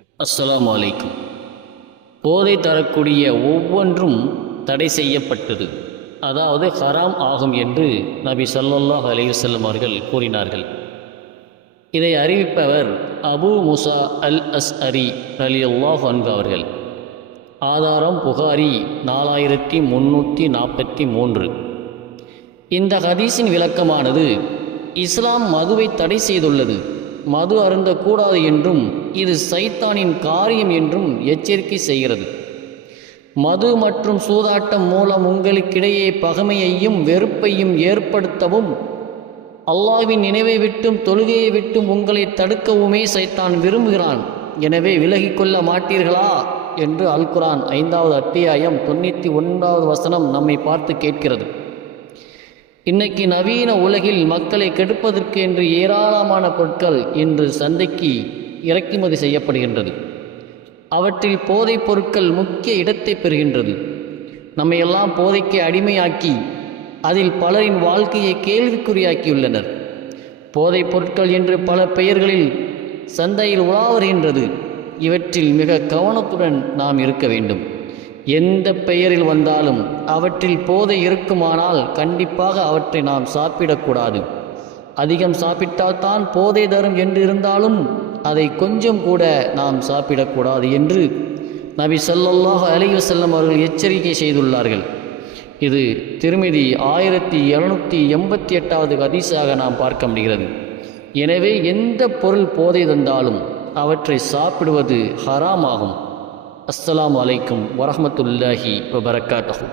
அஸ்ஸலாமு அலைக்கும். போதை தரக்கூடிய ஒவ்வொன்றும் தடை செய்யப்பட்டது, அதாவது ஹராம் ஆகும் என்று நபி ஸல்லல்லாஹு அலைஹி வஸல்லம் அவர்கள் கூறினார்கள். இதை அறிவிப்பவர் அபூ முஸா அல் அஸ்அரி ரலியல்லாஹு அன்ஹு அவர்கள். ஆதாரம் புகாரி 4343. இந்த ஹதீஸின் விளக்கமானது, இஸ்லாம் மதுவை தடை செய்துள்ளது, மது அருந்தக்கூடாது என்றும் இது சைத்தானின் காரியம் என்றும் எச்சரிக்கை செய்கிறது. மது மற்றும் சூதாட்டம் மூலம் உங்களுக்கிடையே பகைமையையும் வெறுப்பையும் ஏற்படுத்தவும், அல்லாஹ்வின் நினைவை விட்டும் தொழுகையை விட்டும் உங்களை தடுக்கவுமே சைத்தான் விரும்புகிறான். எனவே விலகிக்கொள்ள மாட்டீர்களா என்று அல் குர்ஆன் 5வது அத்தியாயம் 99வது வசனம் நம்மை பார்த்து கேட்கிறது. இன்னைக்கு நவீன உலகில் மக்களை கெடுப்பதற்கு என்று ஏராளமான பொருட்கள் இன்று சந்தைக்கு இறக்குமதி செய்யப்படுகின்றது. அவற்றில் போதைப் பொருட்கள் முக்கிய இடத்தை பெறுகின்றது. நம்மையெல்லாம் போதைக்கு அடிமையாக்கி அதில் பலரின் வாழ்க்கையை கேள்விக்குறியாக்கியுள்ளனர். போதைப் பொருட்கள் என்று பல பெயர்களில் சந்தையில் உலா வருகின்றது. இவற்றில் மிக கவனத்துடன் நாம் இருக்க வேண்டும். எந்த பெயரில் வந்தாலும் அவற்றில் போதை இருக்குமானால் கண்டிப்பாக அவற்றை நாம் சாப்பிடக்கூடாது. அதிகம் சாப்பிட்டால்தான் போதை தரும் என்று இருந்தாலும் அதை கொஞ்சம் கூட நாம் சாப்பிடக்கூடாது என்று நபி ஸல்லல்லாஹு அலைஹி வஸல்லம் அவர்கள் எச்சரிக்கை செய்துள்ளார்கள். இது திருமிதி 1788வது ஹதீஸாக நாம் பார்க்க முடிகிறது. எனவே எந்த பொருள் போதை தந்தாலும் அவற்றை சாப்பிடுவது ஹராமாகும். அஸ்ஸலாமு அலைக்கும் வரஹ்மத்துல்லாஹி வபரகாத்துஹு.